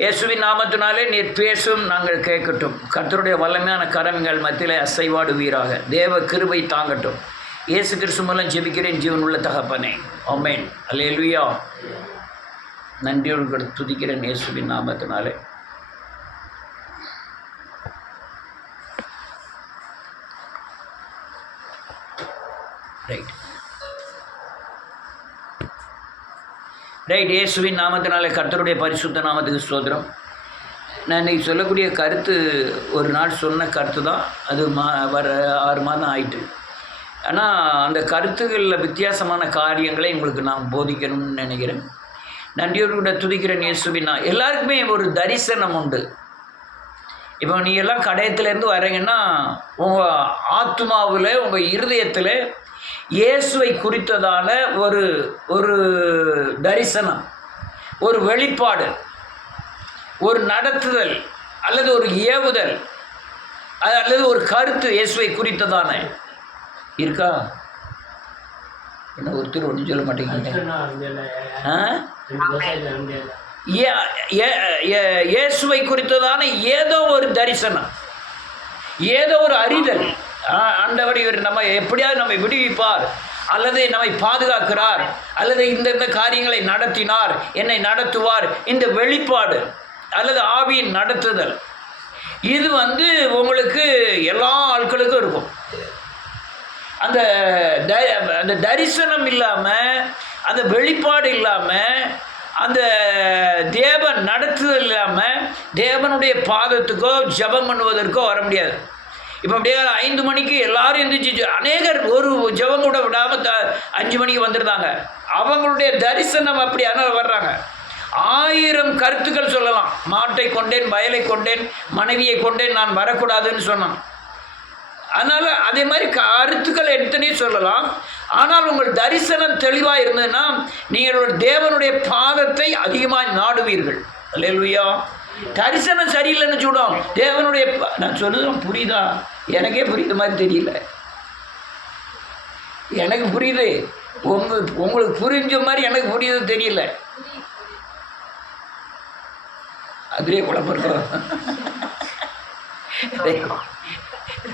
இயேசுவின் நாமத்தினாலே நீர் பேசும், நாங்கள் கேட்கட்டும். கர்த்தருடைய வல்லமையான கரங்கள் மத்தியிலே அசைவாடுவீராக. தேவ கிருபை தாங்கட்டும். இயேசு கிறிஸ்து மூலம் ஜெபிக்கிறேன் ஜீவன் உள்ள தகப்பனே, ஆமென். அல்லேலூயா. நன்றியோடு துதிக்கிறேன் இயேசுவின் நாமத்தினாலே. ரைட். இயேசுவின் நாமத்தினாலே கர்த்தருடைய பரிசுத்த நாமத்துக்கு ஸ்தோத்திரம். நான் இன்றைக்கி சொல்லக்கூடிய கருத்து ஒரு நாள் சொன்ன கருத்து தான். அது வர 6 மாதம் ஆயிட்டு. ஆனால் அந்த கருத்துக்களில் வித்தியாசமான காரியங்களை உங்களுக்கு நான் போதிக்கணும்னு நினைக்கிறேன். நன்றியோடு கூட துதிக்கிறேன் இயேசுவின். எல்லாருக்குமே ஒரு தரிசனம் உண்டு. இப்போ நீ எல்லாம் கடையத்துலேருந்து வரீங்கன்னா உங்கள் ஆத்மாவில், உங்கள் இருதயத்தில் இயேசுவை குறித்ததான ஒரு தரிசனம், ஒரு வெளிப்பாடு, ஒரு நடத்துதல் அல்லது ஒரு ஏவுதல் அல்லது ஒரு கருத்து இயேசுவை குறித்ததான இருக்கா? என்ன ஒருத்தர் ஒன்றும் சொல்ல மாட்டேங்க. இயேசுவை குறித்ததான ஏதோ ஒரு தரிசனம், ஏதோ ஒரு அறிதல். ஆண்டவர் இவர் நம்ம எப்படியாவது நம்மை விடுவிப்பார், அல்லது நம்மை பாதுகாக்கிறார், அல்லது இந்த காரியங்களை நடத்தினார், என்னை நடத்துவார், இந்த வெளிப்பாடு அல்லது ஆவியின் நடத்துதல். இது உங்களுக்கு எல்லா ஆட்களுக்கும் இருக்கும். அந்த தரிசனம் இல்லாமல், அந்த வெளிப்பாடு இல்லாமல், அந்த தேவன் நடத்துதல் இல்லாமல் தேவனுடைய பாதத்துக்கோ ஜெபம் பண்ணுவதற்கோ வர முடியாது. இப்போ அப்படியே 5 மணிக்கு எல்லாரும் எந்திரிச்சு, அநேகர் ஒரு ஜெபம் கூட விடாமல் 5 மணிக்கு வந்துடுறாங்க. அவங்களுடைய தரிசனம் அப்படி அதனால் வர்றாங்க. 1000 கருத்துக்கள் சொல்லலாம். மாட்டை கொண்டேன், வயலை கொண்டேன், மனைவியை கொண்டேன், நான் வரக்கூடாதுன்னு சொன்னான். அதனால் அதே மாதிரி கருத்துக்கள் எத்தனையும் சொல்லலாம். ஆனால் உங்கள் தரிசனம் தெளிவாக இருந்ததுன்னா நீங்கள் தேவனுடைய பாதத்தை அதிகமாக நாடுவீர்கள். அல்லேலூயா. தரிசனம் சரியில்லைன்னு சொல்லுவோம். தேவனுடைய, நான் சொல்லுறேன் புரியுதா? எனக்கே புரியுத மாதிரி தெரியல. எனக்கு புரியுது, உங்களுக்கு புரிஞ்ச மாதிரி எனக்கு புரியுது தெரியல. அதுலேயே குழப்பம் இருக்கும்.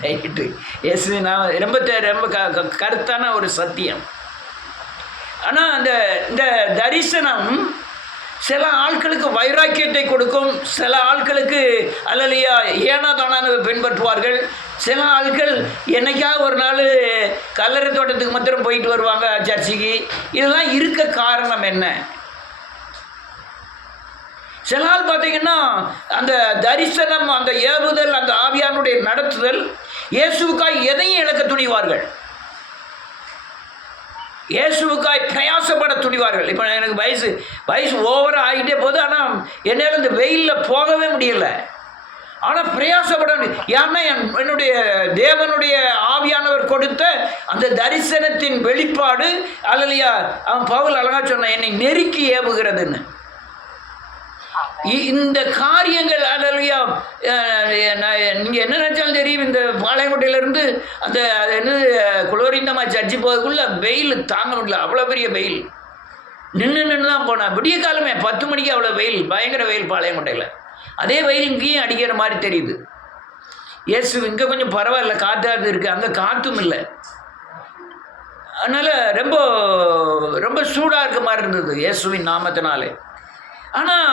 ரைட்டு. எஸ், நான் ரொம்ப கருத்தான ஒரு சத்தியம். ஆனால் இந்த தரிசனம் சில ஆட்களுக்கு வைராக்கியத்தை கொடுக்கும், சில ஆட்களுக்கு அல்லலையா ஏனாதானான பின்பற்றுவார்கள். சில ஆட்கள் என்னைக்காவது ஒரு நாள் கல்லறை தோட்டத்துக்கு மாத்திரம் போயிட்டு வருவாங்க சர்ச்சுக்கு. இதெல்லாம் இருக்க காரணம் என்ன? சில ஆள் பார்த்தீங்கன்னா அந்த தரிசனம், அந்த ஏவுதல், அந்த ஆவியானுடைய நடத்துதல், இயேசுவுக்காய் எதையும் இழக்க துணிவார்கள், இயேசுவுக்காய் பிரயாசப்பட துணிவார்கள். இப்போ எனக்கு வயசு ஓவராக ஆகிட்டே போகுது. ஆனால் என்னால் இந்த வெயிலில் போகவே முடியலை. ஆனால் பிரயாசப்பட முடியும். ஏன்னா என்னுடைய தேவனுடைய ஆவியானவர் கொடுத்த அந்த தரிசனத்தின் வெளிப்பாடு அல்லையா, அவன் பவுல் அழகா சொன்னான், என்னை நெருக்கி ஏவுகிறதுன்னு. இந்த காரியங்கள் அல்லையா, நீங்கள் என்ன நினச்சாலும் தெரியும். இந்த பாளையங்கோட்டையிலேருந்து அந்த என்னது குளோரிந்தமா சர்ச்சு போகிறதுக்குள்ள வெயில் தாங்க முடியல. அவ்வளோ பெரிய வெயில். நின்று தான் போனேன். விடிய காலமே 10 மணிக்கு அவ்வளோ வெயில், பயங்கர வெயில் பாளையங்கோட்டையில். அதே வெயில் இங்கேயும் அடிக்கிற மாதிரி தெரியுது. இயேசு இங்கே கொஞ்சம் பரவாயில்ல, காற்றாது இருக்குது, அங்கே காற்றும் இல்லை. அதனால் ரொம்ப ரொம்ப சூடாக இருக்க மாதிரி இருந்தது இயேசுவின் நாமத்தினாலே. ஆனால்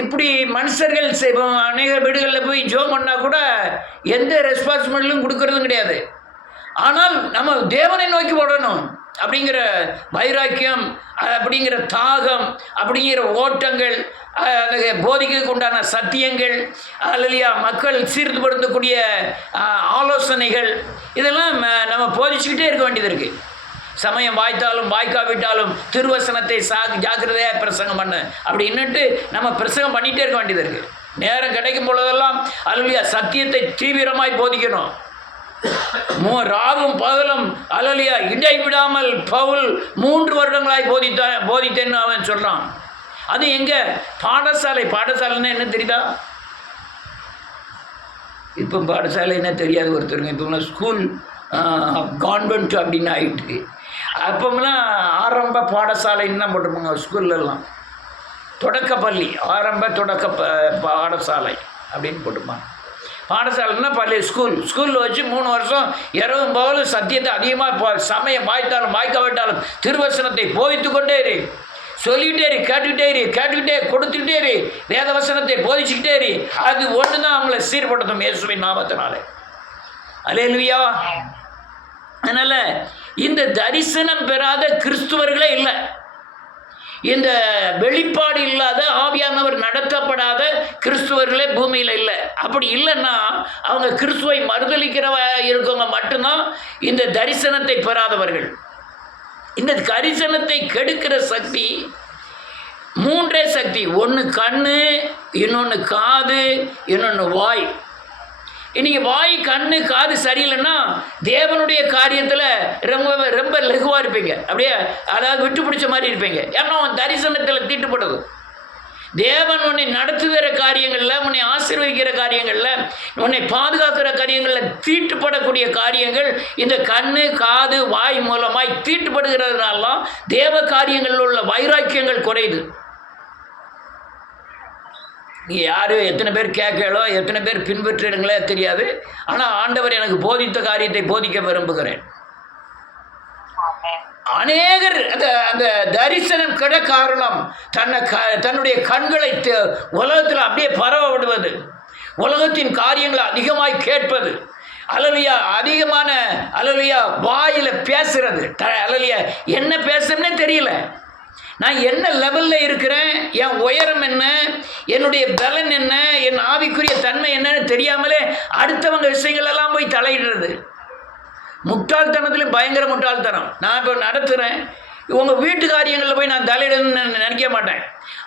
இப்படி மனுஷர்கள் செய்வோம். அநேக வீடுகளில் போய் ஜோம் பண்ணால் கூட எந்த ரெஸ்பான்சிபிலிட்டியும் கொடுக்கறதும் கிடையாது. ஆனால் நம்ம தேவனை நோக்கி போடணும் அப்படிங்கிற வைராக்கியம், அப்படிங்கிற தாகம், அப்படிங்கிற ஓட்டங்கள், போதிக்கு உண்டான சத்தியங்கள் அல்லையா, மக்கள் சீர்திருத்தக்கூடிய ஆலோசனைகள், இதெல்லாம் நம்ம போதிச்சுக்கிட்டே இருக்க வேண்டியது இருக்குது. சமயம் வாய்த்தாலும் வாய்க்காவிட்டாலும் திருவசனத்தை ஜாக்கிரதையாக பிரசங்கம் பண்ணு அப்படின்னுட்டு நம்ம பிரசங்கம் பண்ணிகிட்டே இருக்க வேண்டியது இருக்குது. நேரம் கிடைக்கும் பொழுதெல்லாம் அல்லையா சத்தியத்தை தீவிரமாய் போதிக்கணும். ராவும் பகலும் அல்லையா இடைவிடாமல் பவுல் 3 வருடங்களாய் போதித்தேன்னு அவன் சொல்கிறான். அது எங்கே? பாடசாலைன்னா என்ன தெரியுதா? இப்போ பாடசாலை என்ன தெரியாது ஒருத்தருங்க. இப்போ ஸ்கூல் கான்வென்ட் அப்படின்னு ஆகிட்டு. அப்போம்லாம் ஆரம்ப பாடசாலைன்னு தான் போட்டிருப்பாங்க ஸ்கூல்லலாம். தொடக்கப்பள்ளி, ஆரம்ப தொடக்க பாடசாலை அப்படின்னு போட்டுப்பாங்க. பாடசாலைன்னா பள்ளி, ஸ்கூலில் வச்சு 3 வருஷம் இரவும் பகலும் சத்தியத்தை அதிகமாக சமயம் வாய்த்தாலும் வாய்க்காவிட்டாலும் திருவசனத்தை போதித்து கொண்டே இரு, சொல்லிக்கிட்டே இரு, கேட்டுக்கிட்டே கொடுத்துக்கிட்டே இரு, வேத வசனத்தை போதிச்சுக்கிட்டே இரு. அது ஒன்று தான் அவங்கள சீர்படுத்தும் இயேசுவின் நாமத்தினாலே. அல்லேலூயா. அதனால் இந்த தரிசனம் பெறாத கிறிஸ்துவர்களே இல்லை, இந்த வெளிப்பாடு இல்லாத ஆவியானவர் நடத்தப்படாத கிறிஸ்துவர்களே பூமியில் இல்லை. அப்படி இல்லைன்னா அவங்க கிறிஸ்துவை மறுதலிக்கிறவ இருக்கவங்க மட்டும்தான் இந்த தரிசனத்தை பெறாதவர்கள். இந்த தரிசனத்தை கெடுக்கிற சக்தி 3 சக்தி. ஒன்று கண்ணு, இன்னொன்று காது, இன்னொன்று வாய். இன்னைக்கு வாய் கண்ணு காது சரியில்லைன்னா தேவனுடைய காரியத்தில் ரொம்ப ரொம்ப லகுவாக இருப்பீங்க, அப்படியே அதாவது விட்டு பிடிச்ச மாதிரி இருப்பீங்க. ஏன்னா உன் தரிசனத்தில் தீட்டுப்படுது. தேவன் உன்னை நடத்துகிற காரியங்களில், உன்னை ஆசீர்வதிக்கிற காரியங்களில், உன்னை பாதுகாக்கிற காரியங்களில் தீட்டுப்படக்கூடிய காரியங்கள் இந்த கண்ணு காது வாய் மூலமாய் தீட்டுப்படுகிறதுனாலாம் தேவ காரியங்களில் உள்ள வைராக்கியங்கள் குறையுது. நீ யார் எத்தனை பேர் கேட்கலோ எத்தனை பேர் பின்பற்றிடுங்களே தெரியாது. ஆனால் ஆண்டவர் எனக்கு போதித்த காரியத்தை போதிக்க விரும்புகிறேன். அநேகர் அந்த தரிசனம் கிட காரணம் தன்னுடைய கண்களை உலகத்தில் அப்படியே பரவ விடுவது, உலகத்தின் காரியங்களை அதிகமாய் கேட்பது, அல்லேலூயா, அதிகமான அல்லேலூயா வாயில் பேசுறது, அல்லேலூயா என்ன பேசுறதுன்னே தெரியல. நான் என்ன லெவலில் இருக்கிறேன், என் உயரம் என்ன, என்னுடைய பலன் என்ன, என் ஆவிக்குரிய தன்மை என்னன்னு தெரியாமலே அடுத்தவங்க விஷயங்களெல்லாம் போய் தலையிடுறது. முட்டாள்தனத்துலேயும் பயங்கர முட்டாள்தனம். நான் இப்போ நடத்துகிறேன், உங்கள் வீட்டு காரியங்களில் போய் நான் தலையிடணும்னு நினைக்க மாட்டேன்.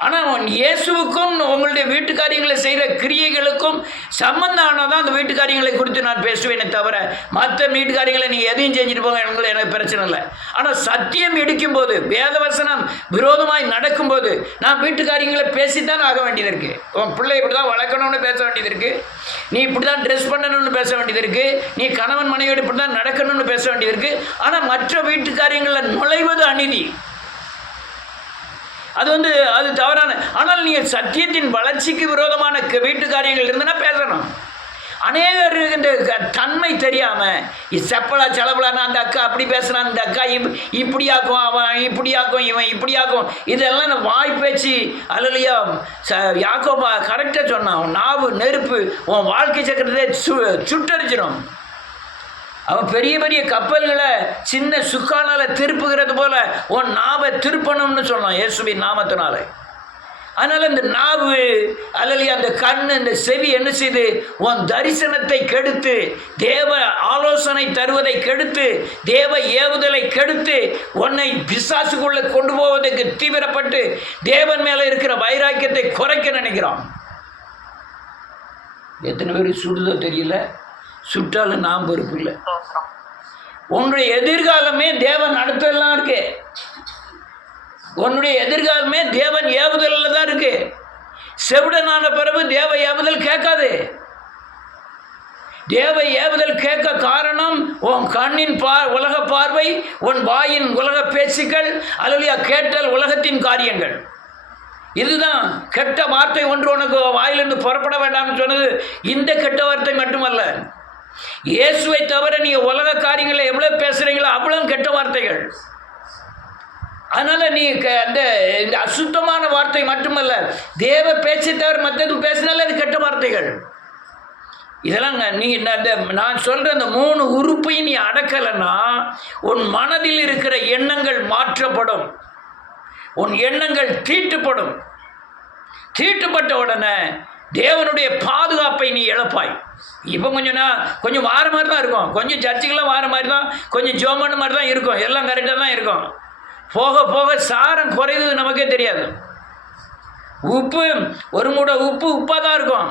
ஆனால் இயேசுவுக்கும் உங்களுடைய வீட்டு காரியங்களை செய்கிற கிரியைகளுக்கும் சம்பந்தம் ஆனால் தான் அந்த வீட்டு காரியங்களை குறித்து நான் பேசுவேனே தவிர மற்ற வீட்டு காரியங்களை நீங்கள் எதையும் செஞ்சுட்டு போங்க, எனக்கு பிரச்சனை இல்லை. ஆனால் சத்தியம் இடிக்கும்போது, வேதவசனம் விரோதமாய் நடக்கும்போது நான் வீட்டு காரியங்களை பேசித்தான் ஆக வேண்டியது இருக்குது. உன் பிள்ளை இப்படி தான் வளர்க்கணும்னு பேச வேண்டியது இருக்குது, நீ இப்படி தான் ட்ரெஸ் பண்ணணும்னு பேச வேண்டியது இருக்குது, நீ கணவன் மனைவியோடு இப்படி தான் நடக்கணும்னு பேச வேண்டியது இருக்குது. ஆனால் மற்ற வீட்டு காரியங்களில் நுழைவது அநீதி, அது தவறான. ஆனால் நீங்கள் சத்தியத்தின் வளர்ச்சிக்கு விரோதமான வீட்டு காரியங்கள் இருந்தனா பேசணும். அநேகர் இந்த தன்மை தெரியாமல் செப்பலா செலவலான அந்த அக்கா அப்படி பேசுகிறான், இந்த அக்கா இப்படியாக்கும், அவன் இப்படியாக்கும், இவன் இப்படியாக்கும், இதெல்லாம் வாய் பேச்சு. அல்லையா, யாக்கோபா கரெக்டாக சொன்னான், உன் நாவு நெருப்பு, உன் வாழ்க்கை சக்கரத்தை சுட்டரிச்சிடும். அவன் பெரிய பெரிய கப்பல்களை சின்ன சுக்கானால் திருப்புகிறது போல உன் நாவை திருப்பணும்னு சொன்னான் இயேசுவின் நாமத்தினால. அதனால் இந்த நாவு அல்லையா, அந்த கண், இந்த செவி என்ன செய்து உன் தரிசனத்தை கெடுத்து, தேவ ஆலோசனை தருவதை கெடுத்து, தேவ ஏவுதலை கெடுத்து, உன்னை பிசாசுக்குள்ளே கொண்டு போவதற்கு தீவிரப்பட்டு தேவன் மேலே இருக்கிற வைராக்கியத்தை குறைக்க நினைக்கிறான். எத்தனை பேர் சுடுதோ தெரியல, சுற்றாலும் நாம் பொறுப்பு இல்லை. உன்னுடைய எதிர்காலமே தேவன் அடுத்தெல்லாம் இருக்கு. உன்னுடைய எதிர்காலமே தேவன் ஏவுதலில் தான் இருக்கு. செவிடனான பிறகு தேவ ஏவுதல் கேட்காது. தேவ ஏவுதல் கேட்க காரணம் உன் கண்ணின் உலக பார்வை, உன் வாயின் உலக பேச்சுக்கள், அல்லையா கேட்டல் உலகத்தின் காரியங்கள். இதுதான் கெட்ட வார்த்தை ஒன்று உனக்கு வாயிலிருந்து புறப்பட வேண்டாம்னு சொன்னது. இந்த கெட்ட வார்த்தை மட்டுமல்ல, இயேசுவை தவிர நீ உலக காரியங்களை எவ்வளோ பேசுகிறீங்களோ அவ்வளோ கெட்ட வார்த்தைகள். அதனால் நீ இந்த அசுத்தமான வார்த்தை மட்டுமல்ல, தேவ பேச்சை தவிர மற்றது பேசினாலே அது கெட்ட வார்த்தைகள். இதெல்லாம் நீ நான் சொல்கிற அந்த 3 உறுப்பையும் நீ அடக்கலைன்னா உன் மனதில் இருக்கிற எண்ணங்கள் மாற்றப்படும், உன் எண்ணங்கள் தீட்டுப்படும். தீட்டுப்பட்ட உடனே தேவனுடைய பாதுகாப்பை நீ இழப்பாய். இப்போ கொஞ்சம் வார மாதிரி தான் இருக்கும், கொஞ்சம் சர்ச்சுக்கெல்லாம் வார மாதிரி தான், கொஞ்சம் ஜோமன் மாதிரி தான் இருக்கும், எல்லாம் கரெக்டாக தான் இருக்கும். போக போக சாரம் குறையுது, நமக்கே தெரியாது. உப்பு, ஒரு மூடை உப்பு உப்பாக தான் இருக்கும்.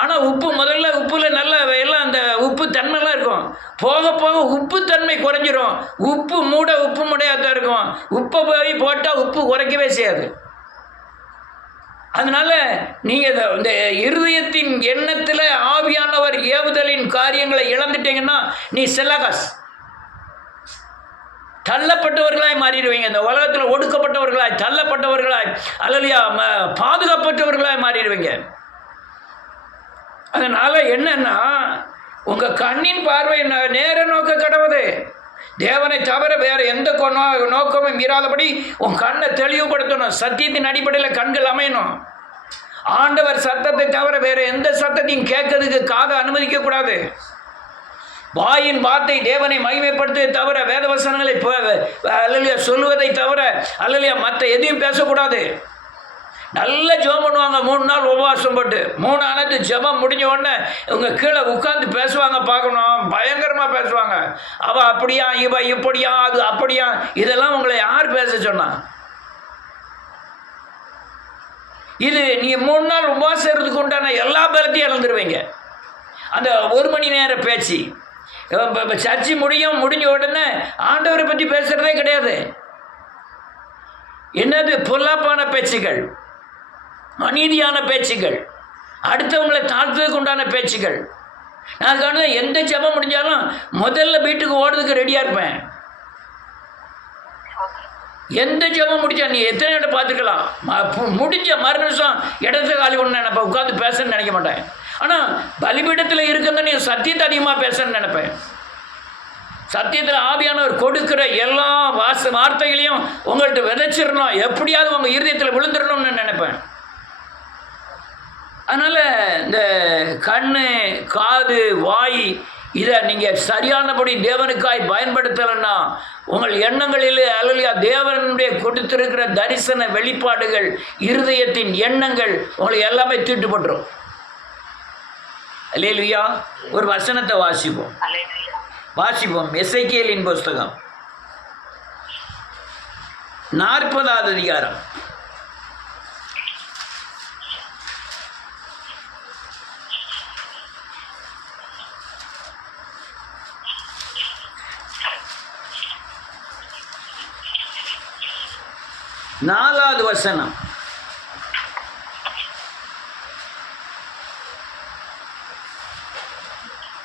ஆனால் உப்பு முதல்ல உப்பில் நல்ல எல்லாம் அந்த உப்பு தன்மைலாம் இருக்கும். போக போக உப்பு தன்மை குறைஞ்சிரும். உப்பு மூடை உப்பு மூடையாக தான் இருக்கும். உப்பை போய் போட்டால் உப்பு குறைக்கவே செய்யாது. அதனால் நீங்கள் இந்த இருதயத்தின் எண்ணத்தில் ஆவியானவர் ஏவுதலின் காரியங்களை இழந்துட்டீங்கன்னா நீ செல்லகாஸ். தள்ளப்பட்டவர்களாய் மாறிடுவீங்க. இந்த உலகத்தில் ஒடுக்கப்பட்டவர்களாய், தள்ளப்பட்டவர்களாய், அல்லையா பாதுகாப்பற்றவர்களாய் மாறிடுவீங்க. அதனால் என்னன்னா, உங்கள் கண்ணின் பார்வை நேர நோக்க கடவுது. தேவனை தவிர வேறு எந்த நோக்கமும் மீறாதபடி உன் கண்ணை தெளிவுபடுத்தணும். சத்தியத்தின் அடிப்படையில் கண்கள் அமையணும். ஆண்டவர் சத்தத்தை தவிர வேறு எந்த சத்தத்தையும் கேட்கறதுக்கு காதை அனுமதிக்கக்கூடாது. வாயின் வார்த்தை தேவனை மகிமைப்படுத்த தவிர, வேதவசனங்களை அல்லையா சொல்லுவதை தவிர, அல்லையா மற்ற எதையும் பேசக்கூடாது. நல்ல ஜெபம் பண்ணுவாங்க. 3 நாள் உபவாசம் போட்டு 3 ஆனது ஜெபம் முடிஞ்ச உடனே இவங்க கீழே உட்காந்து பேசுவாங்க. பார்க்கணும், பயங்கரமாக பேசுவாங்க. அவள் அப்படியா, இவ இப்படியா, அது அப்படியா. இதெல்லாம் உங்களை யார் பேச சொன்னா? இது நீங்கள் 3 நாள் உபவாசம் இருக்கிறதுக்கு உண்டான எல்லா பலத்தையும் இழந்துருவீங்க. அந்த 1 மணி நேர பேச்சு சர்ச்சை முடிஞ்ச உடனே ஆண்டவரை பற்றி பேசுகிறதே கிடையாது. என்னது பொல்லாப்பான பேச்சுகள், அநீதியான பேச்சுகள், அடுத்தவங்களை தாழ்த்துவதற்கு உண்டான பேச்சுகள். நான் காண எந்த ஜெபம் முடிஞ்சாலும் முதல்ல வீட்டுக்கு ஓடுறதுக்கு ரெடியாக இருப்பேன். எந்த ஜெபம் முடிச்சா நீ எத்தனை இடம் பார்த்துக்கலாம். முடிஞ்ச மறுநிமிஷம் இடத்த காலி பண்ண நினைப்பேன். உட்காந்து பேசணும்னு நினைக்க மாட்டேன். ஆனால் பலிபீடத்தில் இருக்கிறத நீ சத்தியத்தை அதிகமாக பேசணும்னு நினைப்பேன். சத்தியத்தில் ஆவியானவர் கொடுக்குற எல்லா வார்த்தைகளையும் உங்கள்கிட்ட விதைச்சிடணும். எப்படியாவது உங்கள் இருதயத்தில் விழுந்துடணும்னு நினைப்பேன். அதனால் இந்த கண், காது, வாய் இதை நீங்கள் சரியானபடி தேவனுக்காய் பயன்படுத்தலைன்னா உங்கள் எண்ணங்களில் அல்லையா தேவனுடைய கொடுத்திருக்கிற தரிசன வெளிப்பாடுகள், இருதயத்தின் எண்ணங்கள் உங்களை எல்லாமே தீட்டுப்பட்டுரும். அல்லேலூயா. ஒரு வசனத்தை வாசிப்போம். எசேக்கியேலின் புஸ்தகம் 40வது அதிகாரம். நாலாவது வசனம்.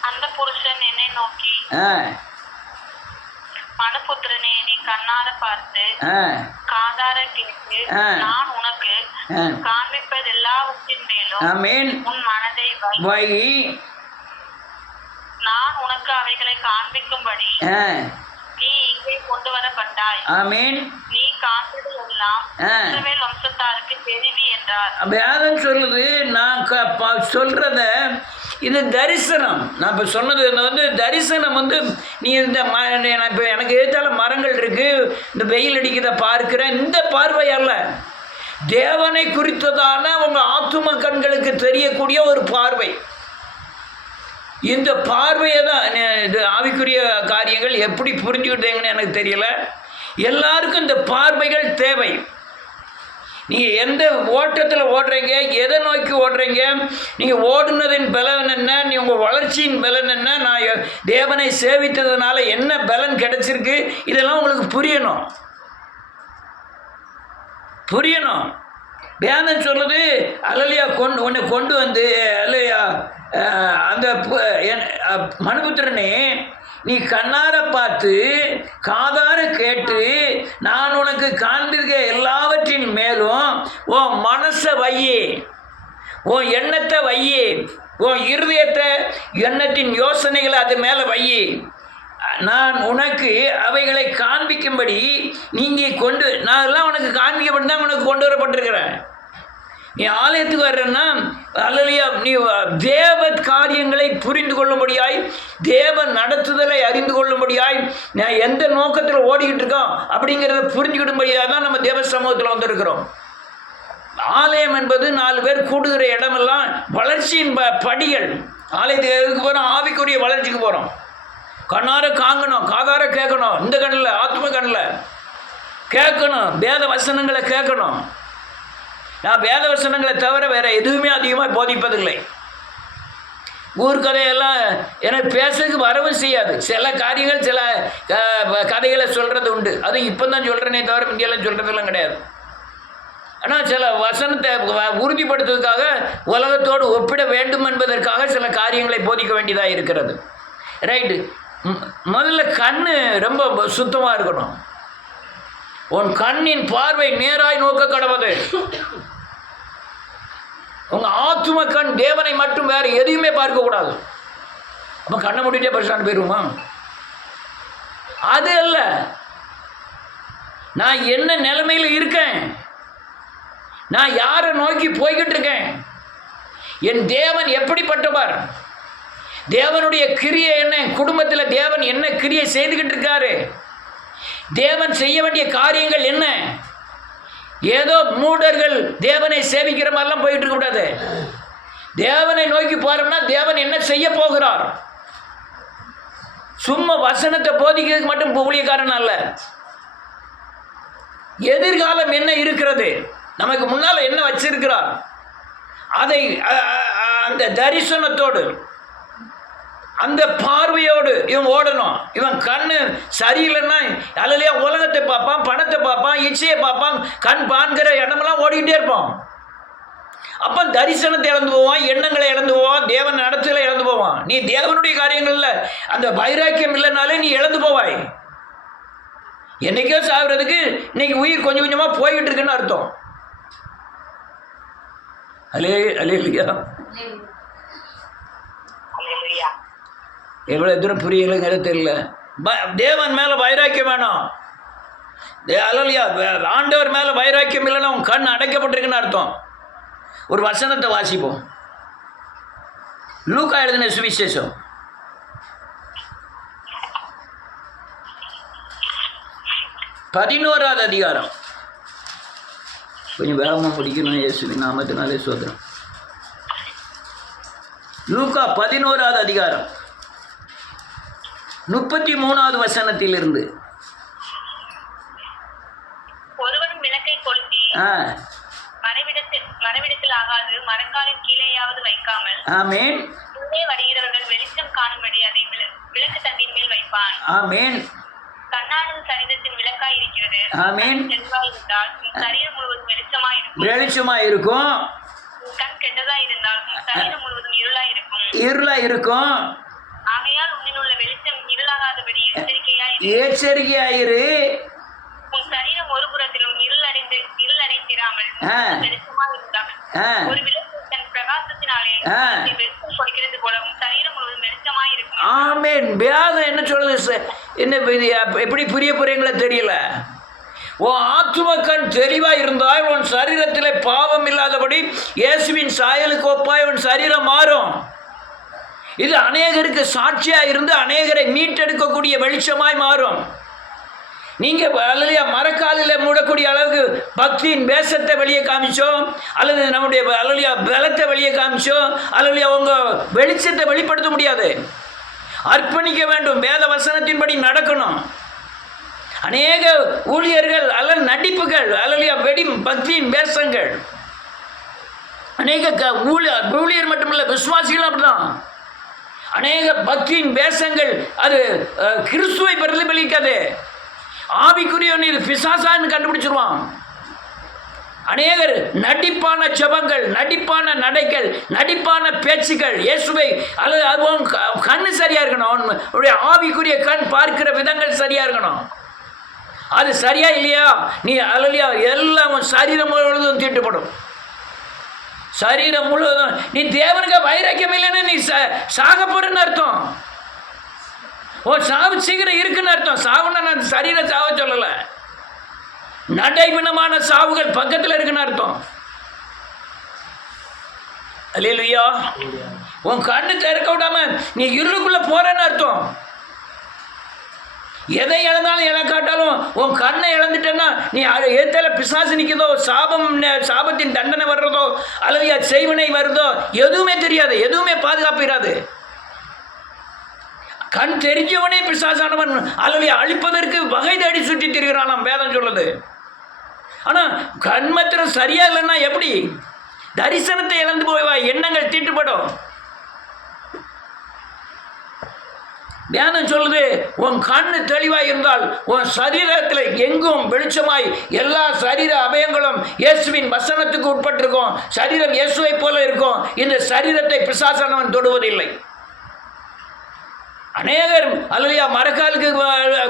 அந்த புருஷன் என்னை நோக்கி, மனுபுத்திரனே, நீ கண்ணார பார்த்து காதார கேட்டு நான் உனக்கு காண்பிப்பது எல்லாவற்றின் மேலும் உன் மனதை வை. நான் உனக்கு அவைகளை காண்பிக்கும்படி நீ இங்கே கொண்டு வரப்பட்டாய். ஆமென். நீ காண்பது எல்லாம் இஸ்ரவேல் வம்சத்தாருக்கு தெரிவி என்றார். வேதம் சொல்லுது. நான் சொல்றத இது தரிசனம். நான் இப்போ சொன்னது வந்து தரிசனம். வந்து நீ இந்த இப்போ எனக்கு ஏற்றால மரங்கள் இருக்குது, இந்த வெயில் அடிக்கிறத பார்க்குறேன். இந்த பார்வை அல்ல, தேவனை குறித்ததான உங்கள் ஆத்தும கண்களுக்கு தெரியக்கூடிய ஒரு பார்வை. இந்த பார்வையை தான் இது ஆவிக்குரிய காரியங்கள் எப்படி புரிஞ்சுக்கிட்டீங்கன்னு எனக்கு தெரியல. எல்லாருக்கும் இந்த பார்வைகள் தேவை. நீங்கள் எந்த ஓட்டத்தில் ஓடுறீங்க, எதை நோக்கி ஓடுறீங்க, நீங்கள் ஓடுனதின் பலன் என்ன, நீ உங்கள் வளர்ச்சியின் பலன் என்ன, நான் தேவனை சேவித்ததுனால என்ன பலன் கிடைச்சிருக்கு, இதெல்லாம் உங்களுக்கு புரியணும். வேதம் சொல்லுது, அல்லையா உன்னை கொண்டு வந்து அல்லையா அந்த மனுபுத்திரனே, நீ கண்ணார பார்த்து காதார கேட்டு நான் உனக்கு காண்பிக்க எல்லாவற்றின் மேலும் உன் மனசை வையே, உன் எண்ணத்தை வையே, உன் இருதயத்தை, எண்ணத்தின் யோசனைகளை அது மேலே வையே. நான் உனக்கு அவைகளை காண்பிக்கும்படி நீங்கள் நான் எல்லாம் உனக்கு காண்பிக்கப்பட்டு தான் உனக்கு கொண்டு வரப்பட்டிருக்கிறேன். நீ ஆலயத்துக்கு வர்றன்னா அல்லையா நீ தேவ காரியங்களை புரிந்து கொள்ளும்படியாய், தேவ நடத்துதலை அறிந்து கொள்ளும்படியாய், நான் எந்த நோக்கத்தில் ஓடிக்கிட்டு இருக்கோம் அப்படிங்கிறத புரிஞ்சுக்கிடும்படியாக தான் நம்ம தேவ சமூகத்தில் வந்திருக்கிறோம். ஆலயம் என்பது 4 பேர் கூடுகிற இடமெல்லாம் வளர்ச்சியின் படிகள். ஆலயத்துக்கு எதுக்கு போகிறோம்? ஆவிக்குரிய வளர்ச்சிக்கு போகிறோம். கண்ணார காங்கணும், காதார கேட்கணும். இந்த கண்ணில், ஆத்ம கண்ணில் கேட்கணும், வேத வசனங்களை கேட்கணும். நான் வேத வசனங்களை தவிர வேறு எதுவுமே அதிகமாக போதிப்பதில்லை. ஊர்கதையெல்லாம் எனக்கு பேசுறதுக்கு வரவும் செய்யாது. சில காரியங்கள், சில கதைகளை சொல்கிறது உண்டு. அதுவும் இப்போ தான் சொல்கிறேனே தவிர முந்தியெல்லாம் சொல்கிறதெல்லாம் கிடையாது. ஆனால் சில வசனத்தை உறுதிப்படுத்துவதற்காக, உலகத்தோடு ஒப்பிட வேண்டும் என்பதற்காக சில காரியங்களை போதிக்க வேண்டியதாக இருக்கிறது. ரைட்டு. முதல்ல கண்ணு ரொம்ப சுத்தமாக இருக்கணும். உன் கண்ணின் பார்வை நேராய் நோக்க கடவுது. உங்கள் ஆத்தும கண் தேவனை மட்டும் வேறு எதையுமே பார்க்கக்கூடாது. அப்போ கண்ணை மூடிட்டே பரிசான போயிடுவோமா? அது அல்ல. நான் என்ன நிலைமையில் இருக்கேன், நான் யாரை நோக்கி போய்கிட்டு இருக்கேன், என் தேவன் எப்படிப்பட்டவர், தேவனுடைய கிரியை என்ன, குடும்பத்தில் தேவன் என்ன கிரியை செய்துக்கிட்டு இருக்காரு, தேவன் செய்ய வேண்டிய காரியங்கள் என்ன. ஏதோ மூடர்கள் தேவனை சேவிக்கிற மாதிரிலாம் போயிட்டு இருக்க கூடாது. தேவனை நோக்கி போறோம்னா தேவன் என்ன செய்ய போகிறார். சும்மா வசனத்தை போதிக்கிறதுக்கு மட்டும் ஊழியக்காரன் அல்ல. எதிர்காலம் என்ன இருக்கிறது, நமக்கு முன்னால் என்ன வச்சிருக்கிறார், அதை அந்த தரிசனத்தோடு அந்த பார்வையோடு இவன் ஓடணும். இவன் கண்ணு சரியில்லைன்னா அல்லையா உலகத்தை பார்ப்பான், பணத்தை பார்ப்பான், இச்சையை பார்ப்பான், கண் பான்கிற இடமெல்லாம் ஓடிக்கிட்டே இருப்பான். அப்போ தரிசனத்தை இழந்து போவான், எண்ணங்களை இழந்து போவான், தேவன் நடத்தலை இழந்து போவான். நீ தேவனுடைய காரியங்களில் அந்த வைராக்கியம் இல்லைனாலே நீ இழந்து போவாய். என்னைக்கோ சாகுறதுக்கு இன்னைக்கு உயிர் கொஞ்சம் கொஞ்சமாக போய்கிட்டு இருக்குன்னு அர்த்தம். இல்லையா? எவ்வளோ தூரம் புரியலைங்கிறது தெரியல. தேவன் மேலே வைராக்கியம் வேணும். அல்லையா? ஆண்டவர் மேலே வைராக்கியம் இல்லைன்னா உன் கண் அடைக்கப்பட்டிருக்குன்னு அர்த்தம். ஒரு வசனத்தை வாசிப்போம். லூக்கா எழுதின சுவிசேஷம் 11வது அதிகாரம். கொஞ்சம் வேகமாக முடிக்கணும். இயேசுவின் நாமத்தினாலே சோதரம். லூக்கா 11வது அதிகாரம் 33வது வசனத்திலிருந்து. ஒருவன் விளக்கை கொளுத்தி மறைவிடத்தில் ஆகாது மரக்காலின் கீழேயாவது வைக்காமல், ஆமென், உள்ளே வருகிறவர்கள் வெளிச்சம் காணும்படி அதை விளக்கு தண்டின் மேல் வைப்பான். ஆமென். கண்ணானது சரீரத்தின் விளக்காய் இருக்கிறது. ஆமென். செல்வாய் இருந்தால் சரீரம் முழுவதும் வெளிச்சமாய் இருக்கும். கண் கெட்டதாய் இருந்தால் சரீரம் முழுவதும் இருளாய் இருக்கும். ஆகையால் உன்னில் உள்ள வெளிச்சம் இருளாகாதபடி எச்சரிக்கையாயிரு. உன் சரீரம் ஒரு புறத்திலும் இருள் அடைந்திராமல் வெளிச்சமாக இருந்தாமல் ஒரு விளக்கு தன் பிரகாசத்தினாலே வெளிச்சம் கொடுக்கிறது போல உன் சரீரம் முழுவதும் வெளிச்சமாய் இருக்கும். ஆமென். வேதம் என்ன சொல்லுது? என்ன எப்படி புரிய போறீங்களா தெரியல. உன் ஆத்தும கண் தெளிவாக இருந்தால் உன் சரீரத்தில் பாவம் இல்லாதபடி இயேசுவின் சாயலுக்கு ஒப்பாய் உன் சரீரம் மாறும். இது அநேகருக்கு சாட்சியாக இருந்து அநேகரை மீட்டெடுக்கக்கூடிய வெளிச்சமாய் மாறும். நீங்கள் அல்லையா மரக்காலில் மூடக்கூடிய அளவுக்கு பக்தியின் வேஷத்தை வெளியே காமிச்சோம், அல்லது நம்முடைய அல்லையா பலத்தை வெளியே காமிச்சோம், அல்லையா உங்கள் வெளிச்சத்தை வெளிப்படுத்த முடியாது. அர்ப்பணிக்க வேண்டும், வேத வசனத்தின்படி நடக்கணும். அநேக ஊழியர்கள் அல்லது நடிப்புகள் அல்லையா பக்தியின் வேஷங்கள், அநேக ஊழியர் மட்டுமல்ல விசுவாசிகள் அப்படிதான். அநேக பக்தியின் வேஷங்கள் அது கிறிஸ்துவை பிரதிபலிக்காது. ஆவிக்குரியவன் இது பிசாசான்னு கண்டுபிடிச்சிருவான். அநேகர் நடிப்பான ஜெபங்கள், நடிப்பான நடைகள், நடிப்பான பேச்சுகள், இயேசுவை அல்லது அதுவும் கண்ணு சரியாக இருக்கணும். அவனுடைய ஆவிக்குரிய கண் பார்க்கிற விதங்கள் சரியாக இருக்கணும். அது சரியா இல்லையா, நீ அல்லையா எல்லாம் சரீரம் முழுவதும் தீட்டுப்படும். சரீரம் முழுவதும் நீ தேவனுக்கு வைராக்கியம் இல்லைன்னு நீ சாக போறன்னு அர்த்தம். ஓ, சாவு சீக்கிரம் இருக்குன்னு அர்த்தம். சாவுன்னா நான் சரீர சாவ சொல்லலை, நடைபிணமான சாவுகள் பக்கத்தில் இருக்குன்னு அர்த்தம். அல்லேலூயா. உன் கண்ணு திறக்க விடாம நீ இருளுக்குள்ள போறன்னு அர்த்தம். எதை இழந்தாலும் இழக்காட்டாலும் உன் கண்ணை இழந்துட்டேன்னா நீ ஏத்தல பிசாசு நிற்கிறதோ, சாபத்தின் தண்டனை வர்றதோ அல்லது செய்வினை வருதோ எதுவுமே தெரியாது, எதுவுமே பாதுகாப்பு இராது. கண் தெரிஞ்சவனே பிசாசானவன் அல்லது அழிப்பதற்கு வகை தேடி சுற்றி திரிகிறான் நாம் வேதம் சொல்லுது. ஆனால் கண்மத்திரம் சரியா இல்லைன்னா எப்படி? தரிசனத்தை இழந்து போய்வா, எண்ணங்கள் தீட்டுப்படும். வேதம் சொல்லுது, உன் கண்ணு தெளிவாய் இருந்தால் உன் சரீரத்தில் எங்கும் வெளிச்சமாய் எல்லா சரீர அபயங்களும் இயேசுவின் வசனத்துக்கு உட்பட்டிருக்கும். சரீரம் இயேசுவை போல இருக்கும். இந்த சரீரத்தை பிசாசானவன் தொடுவதில்லை. அநேகர் அல்லையா மரக்காலுக்கு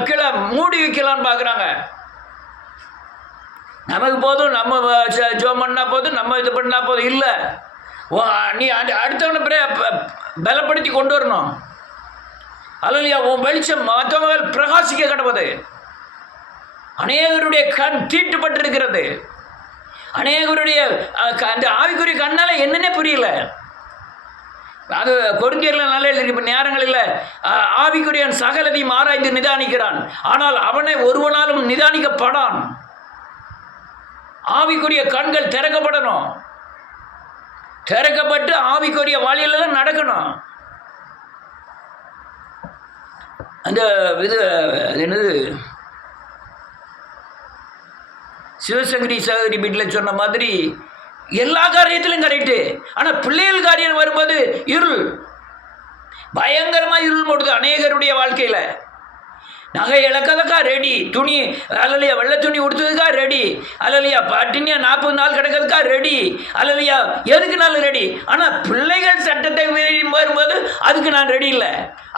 கீழே மூடி வைக்கலான்னு பார்க்குறாங்க. நமக்கு போதும், நம்ம ஜோம் பண்ணால் போதும், நம்ம இது பண்ணால் போதும். இல்லை, நீ அடுத்தவனை பலப்படுத்தி கொண்டு வரணும். அல்லையா உன் வெளிச்சம் மற்றவங்க பிரகாசிக்க கடவுது. அநேகருடைய கண் தீட்டுப்பட்டிருக்கிறது. அநேகருடைய அந்த ஆவிக்குரிய கண்ணால் என்னன்னே புரியல. அது கொரிந்தியர்ல நல்ல எழுதிருக்கு. நேரங்களில் ஆவிக்குரியன் சகலதையும் ஆராய்ந்து நிதானிக்கிறான், ஆனால் அவனை ஒருவனாலும் நிதானிக்கப்படான். ஆவிக்குரிய கண்கள் திறக்கப்படணும். திறக்கப்பட்டு ஆவிக்குரிய வழியில தான் நடக்கணும். அந்த இது என்னது சிவசங்கரி சகோதரி வீட்டில் சொன்ன மாதிரி எல்லா காரியத்திலும் கரெக்டு. ஆனால் பிள்ளைகள் காரியம் வரும்போது இருள், பயங்கரமாக இருள் போடுது அநேகருடைய வாழ்க்கையில். நகை இழக்கதக்கா ரெடி, துணி அல்லையா வெள்ளை துணி உடுத்ததுக்கா ரெடி, அல்லையா பட்டினியா 40 நாள் கிடக்கிறதுக்கா ரெடி, அல்லையா எதுக்குனாலும் ரெடி. ஆனால் பிள்ளைகள் சட்டத்தை வரும்போது அதுக்கு நான் ரெடி இல்லை.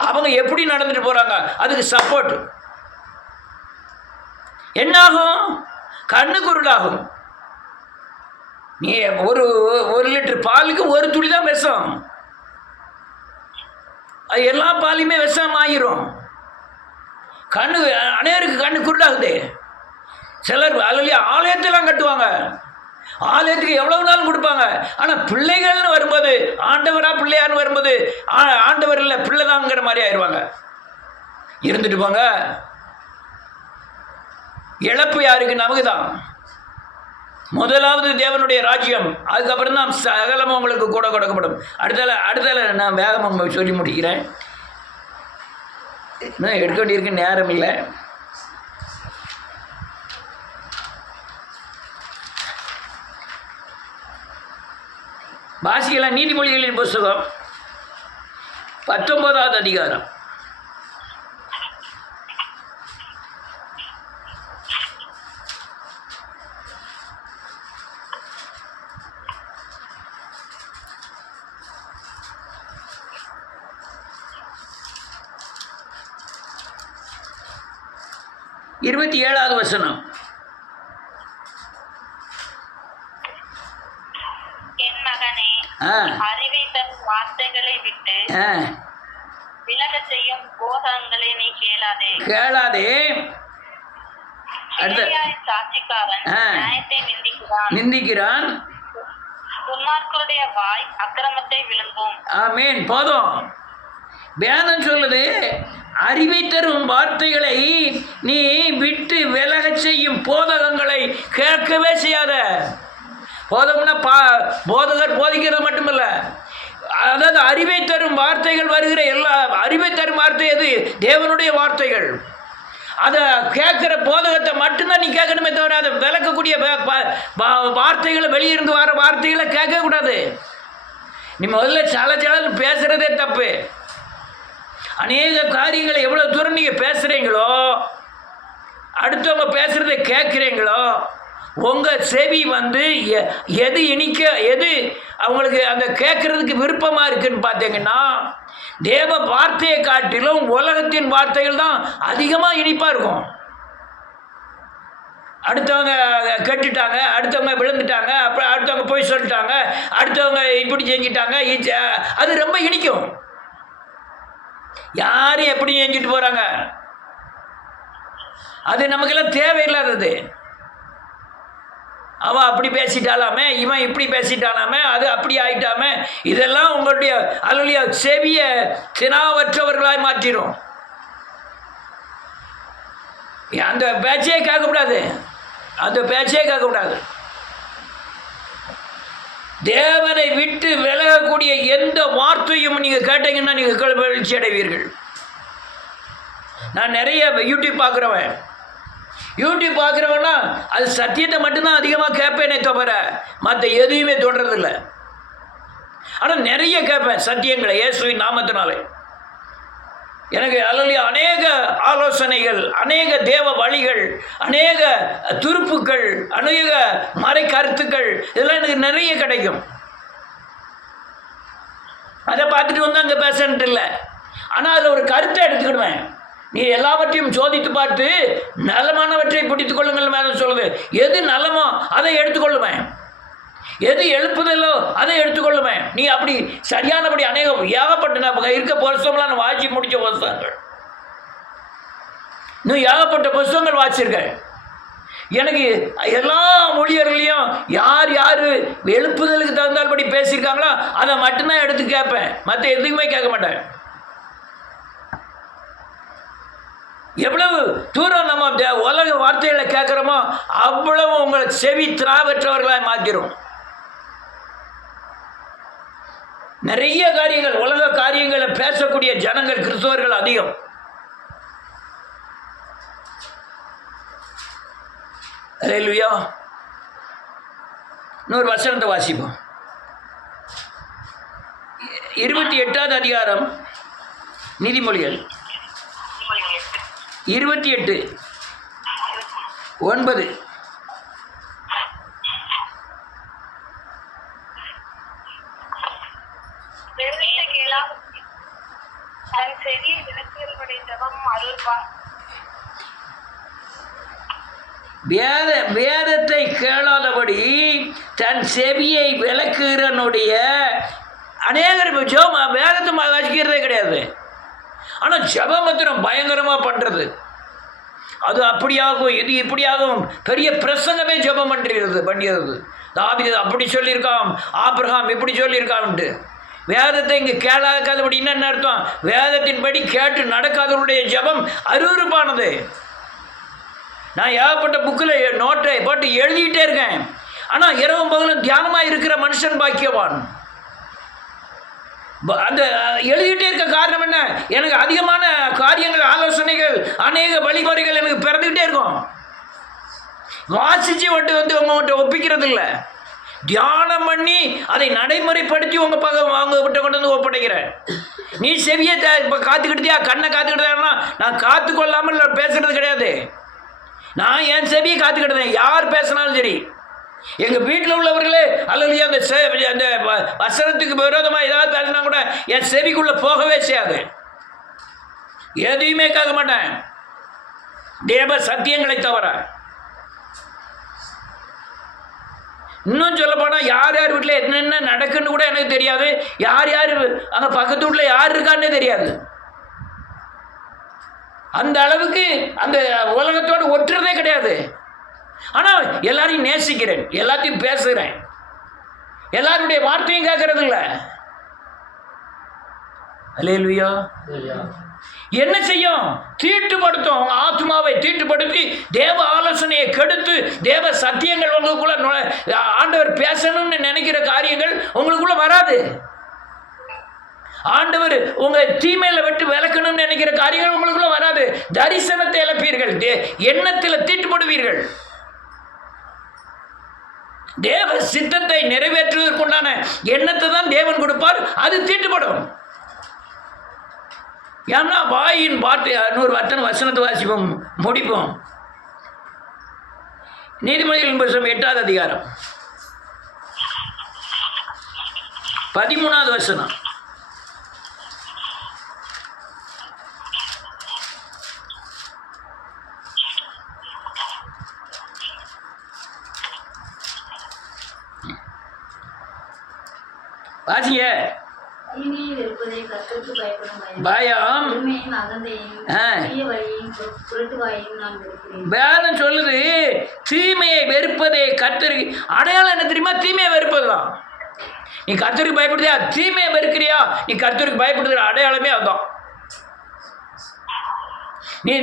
அவங்க எப்படி நடந்துட்டு போகிறாங்க, அதுக்கு சப்போர்ட் என்னாகும்? கண்ணு குருடாகும். நீ ஒரு லிட்டர் பாலுக்கு ஒரு துளி தான் விஷம், அது எல்லா பாலையுமே விஷம் ஆகிரும். கண்ணு அநேருக்கு கண்ணு குருடாகுது. சிலர் அல்லையா ஆலயத்தெல்லாம் கட்டுவாங்க, ஆலயத்துக்கு எவ்வளவு நாள் கொடுப்பாங்க. ஆனால் பிள்ளைகள்னு வரும்போது, ஆண்டவரா பிள்ளையான்னு வரும்போது ஆண்டவர் இல்லை பிள்ளைதாங்கிற மாதிரி ஆயிடுவாங்க. இருந்துட்டு போங்க. இழப்பு யாருக்கு? நமக்கு தான். முதலாவது தேவனுடைய ராஜ்யம், அதுக்கப்புறம் தான் சகலமும் உங்களுக்கு கூட கொடுக்கப்படும். அடுத்தால நான் வேகமாக சொல்லி முடிக்கிறேன். இன்னும் எடுக்க வேண்டியிருக்கு, நேரம் இல்லை. வாசிக்கலாம். நீதிமொழிகளின் புஸ்தகம் 19வது அதிகாரம். இருபத்தி 7வது வசனம். என் மகனே, அறிவை தரும் வார்த்தைகளை விட்டு விலக செய்யும் போதகங்களை நீ கேளாதே. சாட்சிக்காரன் நியாயத்தை நிந்திக்கிறான், துன்மார்க்கருடைய வாய் அக்கிரமத்தை விழுங்கும். ஆமென். போதும். வேதம் சொல்லுது, அறிவை தரும் வார்த்தைகளை நீ விட்டு விலக செய்யும் போதகங்களை கேட்கவே செய்யாத. போதகம்னா போதகர் போதிக்கிறது மட்டுமல்ல, அதாவது அறிவை தரும் வார்த்தைகள் வருகிற எல்லா அறிவை தரும் வார்த்தை எது? தேவனுடைய வார்த்தைகள். அதை கேட்குற போதகத்தை மட்டும்தான் நீ கேட்கணுமே தவிர அதை விளக்கக்கூடிய வார்த்தைகளை, வெளியிருந்து வர வார்த்தைகளை கேட்கக்கூடாது. நீ முதல்ல சலச்சலன்னு பேசுகிறதே தப்பு. அநேக காரியங்களை எவ்வளோ தூரம் நீங்கள் பேசுகிறீங்களோ, அடுத்தவங்க பேசுகிறத கேட்குறீங்களோ, உங்கள் செவி எது இனிக்க, எது அவங்களுக்கு அந்த கேட்குறதுக்கு விருப்பமாக இருக்குன்னு பார்த்தீங்கன்னா, தேவ வார்த்தையை காட்டிலும் உலகத்தின் வார்த்தைகள் தான் அதிகமாக இனிப்பாக இருக்கும். அடுத்தவங்க கெட்டுட்டாங்க, அடுத்தவங்க விழுந்துட்டாங்க, அப்புறம் அடுத்தவங்க போய் சொல்லிட்டாங்க, அடுத்தவங்க இப்படி செஞ்சிட்டாங்க, அது ரொம்ப இனிக்கும். யாரும் எப்படி செஞ்சுட்டு போகிறாங்க, அது நமக்கெல்லாம் தேவையில்லாதது. அவன் அப்படி பேசிட்டாலாமே, இவன் இப்படி பேசிட்டானாமே, அது அப்படி ஆயிட்டாமே, இதெல்லாம் உங்களுடைய அல்லையா செவியை தினாவற்றவர்களாய் மாற்றிடும். அந்த பேச்சையே கேட்கக்கூடாது, அந்த பேச்சையே கேட்கக்கூடாது. தேவனை விட்டு விலகக்கூடிய எந்த வார்த்தையும் நீங்கள் கேட்டீங்கன்னா நீங்கள் வீழ்ச்சி அடைவீர்கள். நான் நிறைய யூடியூப் பார்க்குறவன்னா அது சத்தியத்தை மட்டும்தான் அதிகமாக கேட்பேனே தவிர மற்ற எதையுமே தொடர்றதில்லை. ஆனால் நிறைய கேட்பேன் சத்தியங்களை இயேசுவின் நாமத்தினாலே. எனக்கு அல்லையா அநேக ஆலோசனைகள், அநேக தேவ வழிகள், அநேக துருப்புக்கள், அநேக மறை கருத்துக்கள், இதெல்லாம் எனக்கு நிறைய கிடைக்கும். அதை பார்த்துட்டு வந்து அங்கே பேசன்ட்டு இல்லை, ஆனால் அதில் ஒரு கருத்தை எடுத்துக்கிடுவேன். நீ எல்லாவற்றையும் சோதித்து பார்த்து நலமானவற்றை பிடித்துக் கொள்ளுங்கள் மேலே சொல்லுது. எது நலமோ அதை எடுத்துக்கொள்ளுவேன், எது எழுப்புதலோ அதை எடுத்துக்கொள்ளுவேன். நீ அப்படி சரியானபடி அநேகம் ஏகப்பட்ட இருக்க புஸ்தகம்லாம் நான் வாசி முடித்த புஸ்தகங்கள், இன்னும் ஏகப்பட்ட புஸ்தகங்கள் வாசிச்சிருக்கேன். எனக்கு எல்லா ஊழியர்களையும் யார் யார் எழுப்புதலுக்கு தகுந்தால்படி பேசியிருக்காங்களோ அதை மட்டும்தான் எடுத்து கேட்பேன், மற்ற எதுக்குமே கேட்க மாட்டேன். எவ்வளவு தூரம் நம்ம உலக வார்த்தைகளை கேட்குறோமோ அவ்வளவு உங்களை செவி திராவற்றவர்களாக மாற்றிடும். நிறைய காரியங்கள், உலக காரியங்களை பேசக்கூடிய ஜனங்கள் கிறிஸ்தவர்கள் அதிகம். அல்லேலூயா. இன்னொரு வசனத்தை வாசிப்போம். 28வது அதிகாரம் நீதிமொழிகள் 28:9. வேதத்தை கேளாதபடி தன் செவியை விலக்குகிறனுடைய அநேகர் வேதத்தை வாசிக்கிறதே கிடையாது. ஆனால் ஜெபமத்திரம் பயங்கரமாக பண்ணுறது, அது அப்படியாகும் இது இப்படியாகும், பெரிய பிரசங்கமே ஜெபம் பண்ணிடுறது. தாவீது அப்படி சொல்லியிருக்கான், ஆபிரகாம் இப்படி சொல்லியிருக்கான்ட்டு. வேதத்தை இங்கே கேளாதபடி என்ன அர்த்தம்? வேதத்தின்படி கேட்டு நடக்காதவருடைய ஜெபம் அருவருப்பானது. நான் ஏகப்பட்ட புக்கில் நோட்டை போட்டு எழுதிக்கிட்டே இருக்கேன், ஆனால் இரவும் பகலும் தியானமாக இருக்கிற மனுஷன் பாக்கியவான். அந்த எழுதிட்டே இருக்க காரணம் என்ன? எனக்கு அதிகமான காரியங்கள், ஆலோசனைகள், அநேக வழிமுறைகள் எனக்கு பிறந்துக்கிட்டே இருக்கும். வாசித்து வந்து உங்கள்கிட்ட ஒப்பிக்கிறது இல்லை, தியானம் பண்ணி அதை நடைமுறைப்படுத்தி உங்ககிட்ட கொண்டு வந்து ஒப்படைக்கிறேன். நீ செவியை இப்போ காத்துக்கிட்டியா, கண்ணை காத்துக்கிட்டா? நான் காத்துக்கொள்ளாமல் பேசுறது கிடையாது. நான் என் செவியை காத்துக்கிட்டேன். யார் பேசினாலும் சரி, எங்கள் வீட்டில் உள்ளவர்களே அல்லது அந்த வசனத்துக்கு விரோதமாக ஏதாவது பேசினா கூட என் செவிக்குள்ளே போகவே செய்யாது. எதையுமே கேட்க மாட்டேன், தேவ சத்தியங்களை தவிர. இன்னும் சொல்ல போனால் யார் யார் வீட்டில் என்னென்ன நடக்குன்னு கூட எனக்கு தெரியாது. யார் யார் அங்கே பக்கத்து வீட்டில் யார் இருக்கான்னே தெரியாது. அந்த அளவுக்கு அந்த உலகத்தோடு ஒட்டுறதே கிடையாது. ஆனால் எல்லாரையும் நேசிக்கிறேன், எல்லாத்தையும் பேசுகிறேன், எல்லாருடைய வார்த்தையும் கேட்கறது இல்லை. அல்லேலூயா. என்ன செய்யும்? தீட்டுப்படுத்தும். உங்க ஆத்மாவை தீட்டுப்படுத்தி தேவ ஆலோசனையை கெடுத்து தேவ சத்தியங்கள் உங்களுக்குள்ள ஆண்டவர் பேசணும்னு நினைக்கிற காரியங்கள் உங்களுக்குள்ள வராது. ஆண்டவர் உங்க தீமையில விட்டு விளக்கணும்னு நினைக்கிற காரியங்கள் உங்களுக்குள்ள வராது. தரிசனத்தை இழப்பீர்கள், எண்ணத்தில் தீட்டுப்படுவீர்கள். தேவ சித்தத்தை நிறைவேற்றுவதற்குண்டான எண்ணத்தை தான் தேவன் கொடுப்பார், அது தீட்டுப்படும். ஏன்னா வாயின் வார்த்தை 100 வசனத்தை வாசிப்போம், முடிப்போம். நீதிமொழிகளின் புத்தகம் 8வது அதிகாரம் 13வது வசனம். வாசிங்க. பயம் வேதம் சொல்லுது, தீமையை வெறுப்பதே கர்த்தருக்கு அடையாளம். என்ன தெரியுமா? தீமையை வெறுப்பது தான். நீ கர்த்தருக்கு பயப்படுறியா? தீமையை வெறுக்கிறியா? நீ கர்த்தருக்கு பயப்படுகிற அடையாளமே அதுதான். நீ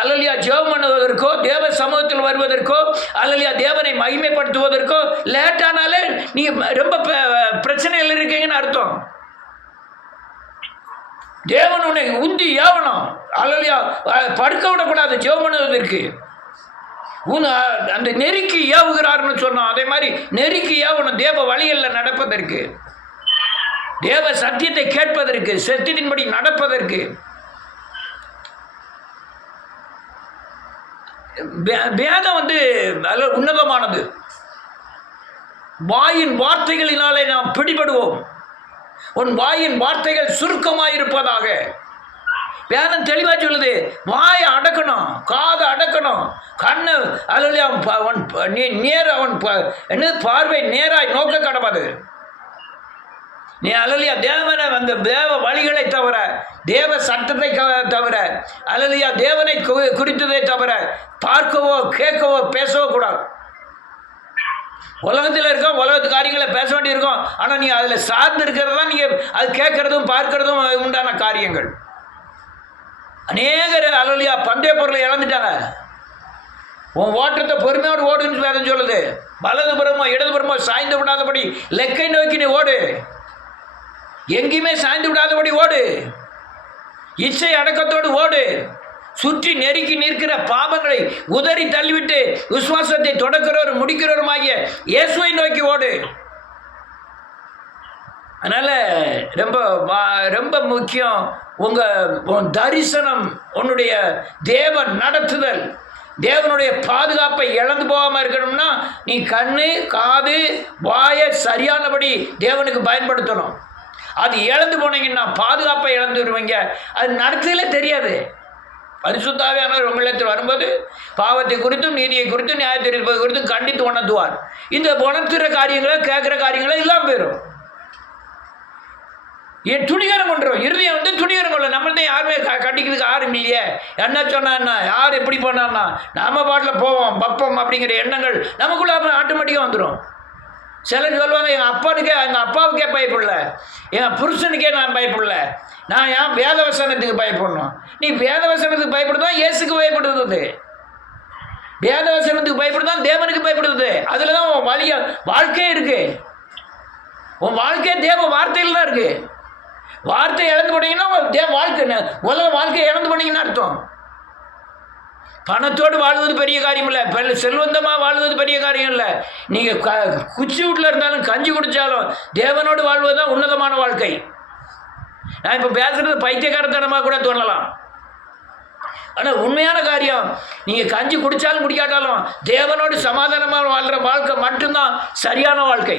அல்லலியா ஜெபம் பண்ணுவதற்கோ, தேவ சமூகத்தில் வருவதற்கோ, அல்லலியா தேவனை மகிமைப்படுத்துவதற்கோ லேட்டானாலே நீ ரொம்ப பிரச்சனைகள் இருக்கீங்கன்னு அர்த்தம். தேவன் உன்னை உந்தி ஏவணும், அல்லலியா படுக்க விடக்கூடாது ஜெபம் பண்ணுவதற்கு. அந்த நெருக்கி ஏவுகிறார்னு சொன்னோம், அதே மாதிரி நெருக்கி ஏவணும் தேவ வழிகளில் நடப்பதற்கு, தேவ சத்தியத்தை கேட்பதற்கு, சத்தியத்தின்படி நடப்பதற்கு. வேதம் உன்னதமானது. வாயின் வார்த்தைகளினாலே நாம் பிடிபடுவோம். உன் வாயின் வார்த்தைகள் சுருக்கமாயிருப்பதாக. வேதம் தெளிவாக சொல்லுது, வாயை அடக்கணும், காதை அடக்கணும், கண்ணு அல்லையா அவன் நேர அவன் என்ன பார்வை நேராய் நோக்க கடப்பாது. நீ அல்லையா தேவனை அந்த தேவ வழிகளை தவிர, தேவ சட்டத்தை தவிர, அல்லையா தேவனை குறித்ததை தவிர பார்க்கவோ கேட்கவோ பேசவோ கூடாது. உலகத்தில் இருக்கோம், உலகத்து காரியங்களை பேச வேண்டியிருக்கோம். ஆனால் நீ அதில் சார்ந்து இருக்கிறது தான் நீங்கள் அது கேட்கறதும் பார்க்கறதும் உண்டான காரியங்கள். அநேகர் அல்லையா பந்தய பொருளை இழந்துட்டாங்க. உன் ஓட்டத்தை பொறுமையோடு ஓடுன்னு வேதம் சொல்லுது. வலதுபுறமோ இடதுபுறமோ சாய்ந்து விடாதபடி லெக்கை நோக்கி நீ ஓடு. எங்கேயுமே சாய்ந்து விடாதபடி ஓடு. இச்சை அடக்கத்தோடு ஓடு. சுற்றி நெருக்கி நிற்கிற பாவங்களை உதறி தள்ளிவிட்டு விசுவாசத்தை தொடக்கிறவர் முடிக்கிறவருமாகிய இயேசுவை நோக்கி ஓடு. அதனால் ரொம்ப ரொம்ப முக்கியம் உன் தரிசனம், உன்னுடைய தேவன் நடத்துதல், தேவனுடைய பாதுகாப்பை இழந்து போகாமல் இருக்கணும்னா நீ கண்ணு காது வாயை சரியானபடி தேவனுக்கு பயன்படுத்தணும். அது இழந்து போனீங்கன்னா பாதுகாப்பை இழந்துடுவீங்க. அது நடத்துதலே தெரியாது. பரிசுத்த ஆவியானவர் உங்களிடத்தில் வரும்போது பாவத்தை குறித்தும் நீதியை குறித்தும் நியாயத்தை குறித்தும் கண்டித்து உணர்த்துவார். இந்த உணர்த்துகிற காரியங்களை கேட்குற காரியங்களை இல்லாமல் போயிடும். என் துணிகரம் கொண்டுரும் இறுதியை வந்து துணிகரம் கொள்ளும். நம்மள்தான் யாருமே கட்டிக்கிறதுக்கு யாரும் இல்லையே. என்ன சொன்னான்னா, யார் எப்படி பண்ணான்னா, நம்ம பாட்டில் போவோம் பப்போம் அப்படிங்கிற எண்ணங்கள் நமக்குள்ள ஆட்டோமேட்டிக்காக வந்துடும். சிலர் சொல்லுவாங்க, எங்கள் அப்பாவுக்கே பயப்படல, என் புருஷனுக்கே நான் பயப்படல, நான் ஏன் வேதவசனத்துக்கு பயப்படணும். நீ வேதவசனத்துக்கு பயப்படுதான் இயேசுக்கு பயப்படுறது. வேதவசனத்துக்கு பயப்படுதான் தேவனுக்கு பயப்படுறது. அதில் தான் உன் வாழ்க்கையே இருக்குது. உன் வாழ்க்கையே தேவ வார்த்தையில் தான் இருக்குது. வார்த்தை இழந்து போனீங்கன்னா வாழ்க்கை உலக வாழ்க்கையை இழந்து போனீங்கன்னு அர்த்தம். பணத்தோடு வாழ்வது பெரிய காரியம் இல்லை, செல்வந்தமாக வாழ்வது பெரிய காரியம் இல்லை. நீங்கள் குச்சி வீட்டில் இருந்தாலும் கஞ்சி குடித்தாலும் தேவனோடு வாழ்வது தான் உன்னதமான வாழ்க்கை. நான் இப்போ பேசுகிறது பைத்தியக்காரத்தனமாக கூட தோணலாம். ஆனால் உண்மையான காரியம், நீங்கள் கஞ்சி குடித்தாலும் குடிக்காட்டாலும் தேவனோடு சமாதானமாக வாழ்கிற வாழ்க்கை மட்டும்தான் சரியான வாழ்க்கை.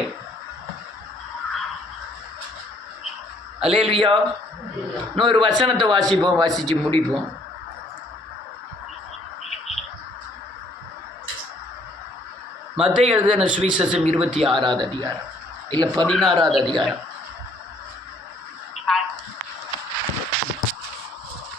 அல்லேலூயா. இன்னொரு வசனத்தை வாசித்து முடிப்போம். மத்தேயு எழுதின சுவிசேஷம் 26ஆம் அதிகாரம் இல்லை 16ஆம் அதிகாரம்.